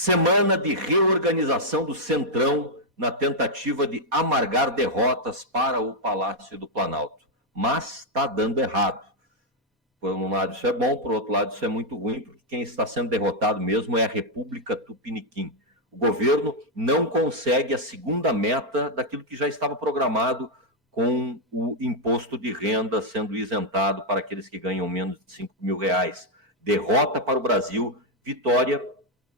Semana de reorganização do Centrão na tentativa de amargar derrotas para o Palácio do Planalto. Mas está dando errado. Por um lado isso é bom, por outro lado isso é muito ruim, porque quem está sendo derrotado mesmo é a República Tupiniquim. O governo não consegue a segunda meta daquilo que já estava programado com o imposto de renda sendo isentado para aqueles que ganham menos de 5 mil reais. Derrota para o Brasil, vitória,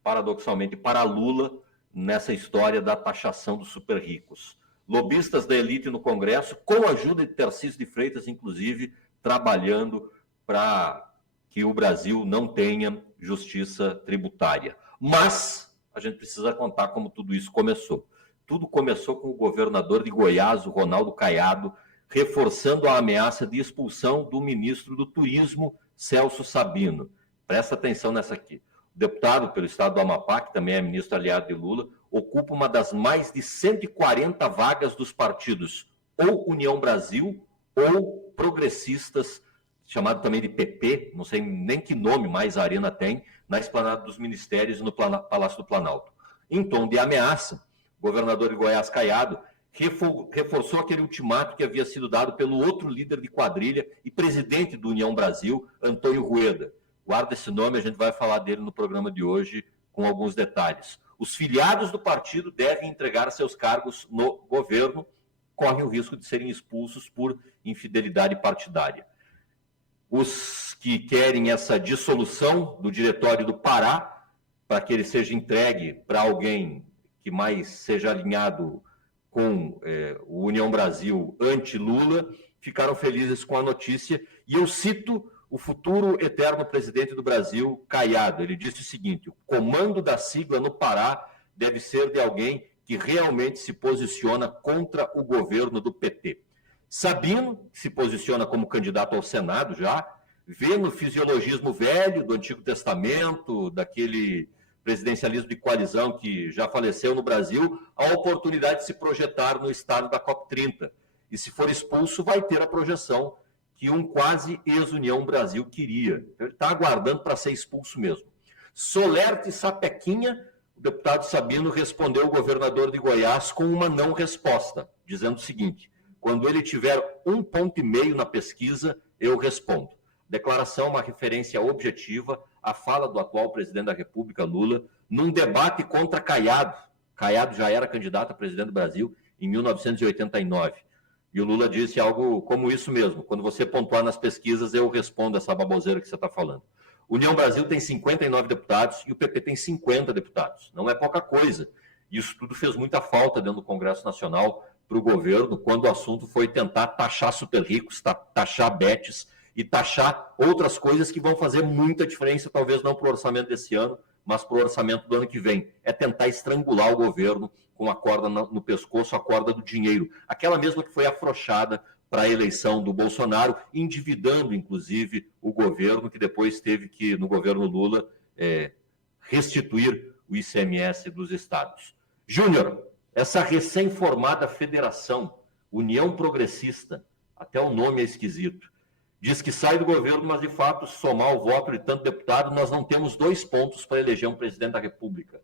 paradoxalmente, para Lula nessa história da taxação dos super ricos. Lobistas da elite no Congresso, com a ajuda de Tarcísio de Freitas, inclusive, trabalhando para que o Brasil não tenha justiça tributária. Mas a gente precisa contar como tudo isso começou. Tudo começou com o governador de Goiás, o Ronaldo Caiado, reforçando a ameaça de expulsão do ministro do Turismo, Celso Sabino. Presta atenção nessa aqui. O deputado pelo estado do Amapá, que também é ministro aliado de Lula, ocupa uma das mais de 140 vagas dos partidos ou União Brasil ou progressistas, chamado também de PP, não sei nem que nome mais a Arena tem, na esplanada dos ministérios e no Palácio do Planalto. Em tom de ameaça, o governador de Goiás, Caiado, reforçou aquele ultimato que havia sido dado pelo outro líder de quadrilha e presidente do União Brasil, Antônio Rueda. Guarda esse nome, a gente vai falar dele no programa de hoje com alguns detalhes. Os filiados do partido devem entregar seus cargos no governo, correm o risco de serem expulsos por infidelidade partidária. Os que querem essa dissolução do Diretório do Pará, para que ele seja entregue para alguém que mais seja alinhado com o União Brasil anti-Lula, ficaram felizes com a notícia. E eu cito o futuro eterno presidente do Brasil, Caiado. Ele disse o seguinte: o comando da sigla no Pará deve ser de alguém que realmente se posiciona contra o governo do PT. Sabino, que se posiciona como candidato ao Senado já, vê no fisiologismo velho do Antigo Testamento, daquele presidencialismo de coalizão que já faleceu no Brasil, a oportunidade de se projetar no estado da COP30. E se for expulso, vai ter a projeção que um quase ex-União Brasil queria. Então, ele está aguardando para ser expulso mesmo. Solerte Sapequinha, o deputado Sabino respondeu ao governador de Goiás com uma não resposta, dizendo o seguinte: quando ele tiver 1,5 ponto na pesquisa, eu respondo. Declaração, uma referência objetiva à fala do atual presidente da República, Lula, num debate contra Caiado. Caiado já era candidato a presidente do Brasil em 1989. E o Lula disse algo como isso mesmo: quando você pontuar nas pesquisas, eu respondo essa baboseira que você está falando. União Brasil tem 59 deputados e o PP tem 50 deputados. Não é pouca coisa. Isso tudo fez muita falta dentro do Congresso Nacional para o governo, quando o assunto foi tentar taxar super ricos, taxar betes e taxar outras coisas que vão fazer muita diferença, talvez não para o orçamento desse ano, mas para o orçamento do ano que vem. É tentar estrangular o governo com a corda no pescoço, a corda do dinheiro. Aquela mesma que foi afrouxada para a eleição do Bolsonaro, endividando, inclusive, o governo, que depois teve que, no governo Lula, restituir o ICMS dos estados. Júnior, essa recém-formada federação, União Progressista, até o nome é esquisito, diz que sai do governo, mas, de fato, se somar o voto de tanto deputado, nós não temos 2 pontos para eleger um presidente da República.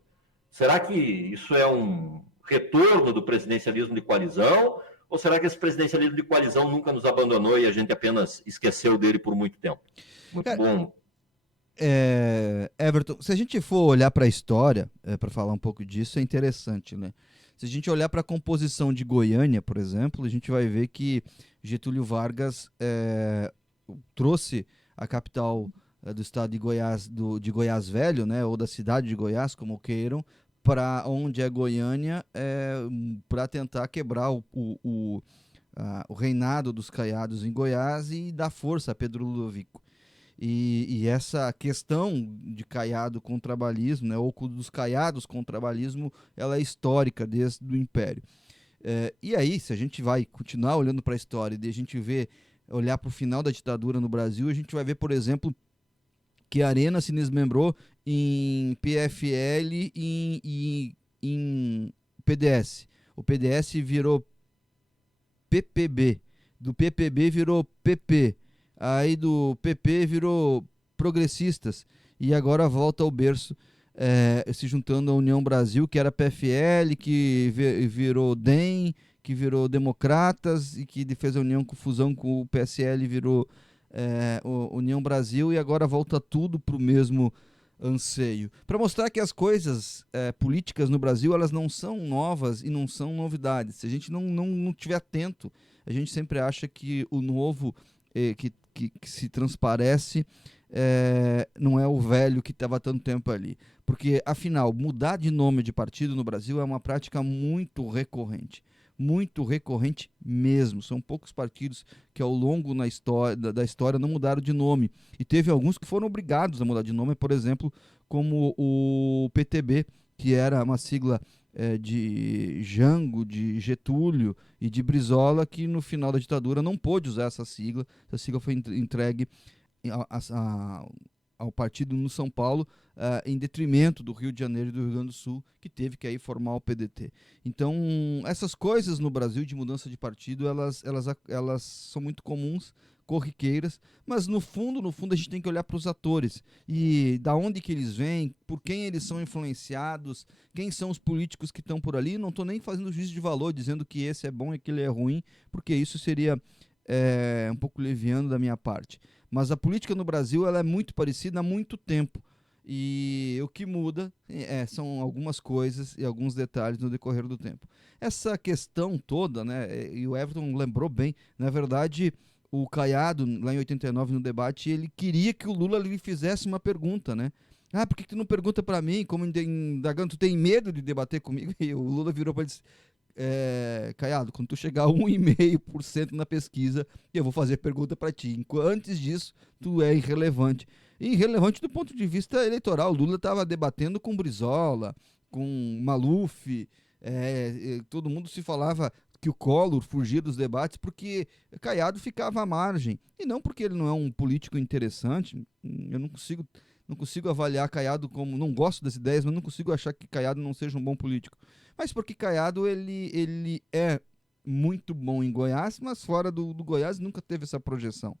Será que isso é um retorno do presidencialismo de coalizão? Ou será que esse presidencialismo de coalizão nunca nos abandonou e a gente apenas esqueceu dele por muito tempo? Muito bom. Everton, se a gente for olhar para a história, para falar um pouco disso, é interessante, né? Se a gente olhar para a composição de Goiânia, por exemplo, a gente vai ver que Getúlio Vargas trouxe a capital do estado de Goiás, de Goiás Velho, né, ou da cidade de Goiás, como queiram, para onde é Goiânia, para tentar quebrar o reinado dos Caiados em Goiás e dar força a Pedro Ludovico. E essa questão de Caiado com o trabalhismo, né, ou dos Caiados com o trabalhismo, ela é histórica desde o Império. E aí, se a gente vai continuar olhando para a história e a gente olhar para o final da ditadura no Brasil, a gente vai ver, por exemplo, que a Arena se desmembrou em PFL e em PDS. O PDS virou PPB, do PPB virou PP, aí do PP virou Progressistas, e agora volta ao berço se juntando à União Brasil, que era PFL, que virou DEM, que virou Democratas e que fez a união com fusão com o PSL e virou União Brasil, e agora volta tudo para o mesmo anseio. Para mostrar que as coisas políticas no Brasil, elas não são novas e não são novidades. Se a gente não tiver atento, a gente sempre acha que o novo que se transparece não é o velho que estava tanto tempo ali. Porque, afinal, mudar de nome de partido no Brasil é uma prática muito recorrente. Muito recorrente mesmo. São poucos partidos que ao longo da história não mudaram de nome. E teve alguns que foram obrigados a mudar de nome, por exemplo, como o PTB, que era uma sigla de Jango, de Getúlio e de Brizola, que no final da ditadura não pôde usar essa sigla. Essa sigla foi entregue ao partido no São Paulo, em detrimento do Rio de Janeiro e do Rio Grande do Sul, que teve que aí formar o PDT. Então, essas coisas no Brasil de mudança de partido, elas são muito comuns, corriqueiras, mas no fundo a gente tem que olhar para os atores e da onde que eles vêm, por quem eles são influenciados, quem são os políticos que estão por ali. Não estou nem fazendo juízo de valor, dizendo que esse é bom e aquele é ruim, porque isso seria um pouco leviano da minha parte. Mas a política no Brasil, ela é muito parecida há muito tempo. E o que muda são algumas coisas e alguns detalhes no decorrer do tempo. Essa questão toda, né, e o Everton lembrou bem, na verdade, o Caiado, lá em 89, no debate, ele queria que o Lula lhe fizesse uma pergunta, né? Ah, por que tu não pergunta para mim, como indagando, tu tem medo de debater comigo? E o Lula virou para ele e disse, Caiado, quando tu chegar a 1,5% na pesquisa, eu vou fazer pergunta para ti. Antes disso, tu é irrelevante. E irrelevante do ponto de vista eleitoral. O Lula estava debatendo com Brizola, com Maluf, todo mundo se falava que o Collor fugia dos debates porque Caiado ficava à margem. E não porque ele não é um político interessante. Eu não consigo avaliar Caiado como... Não gosto das ideias, mas não consigo achar que Caiado não seja um bom político. Mas porque Caiado ele é muito bom em Goiás, mas fora do Goiás nunca teve essa projeção.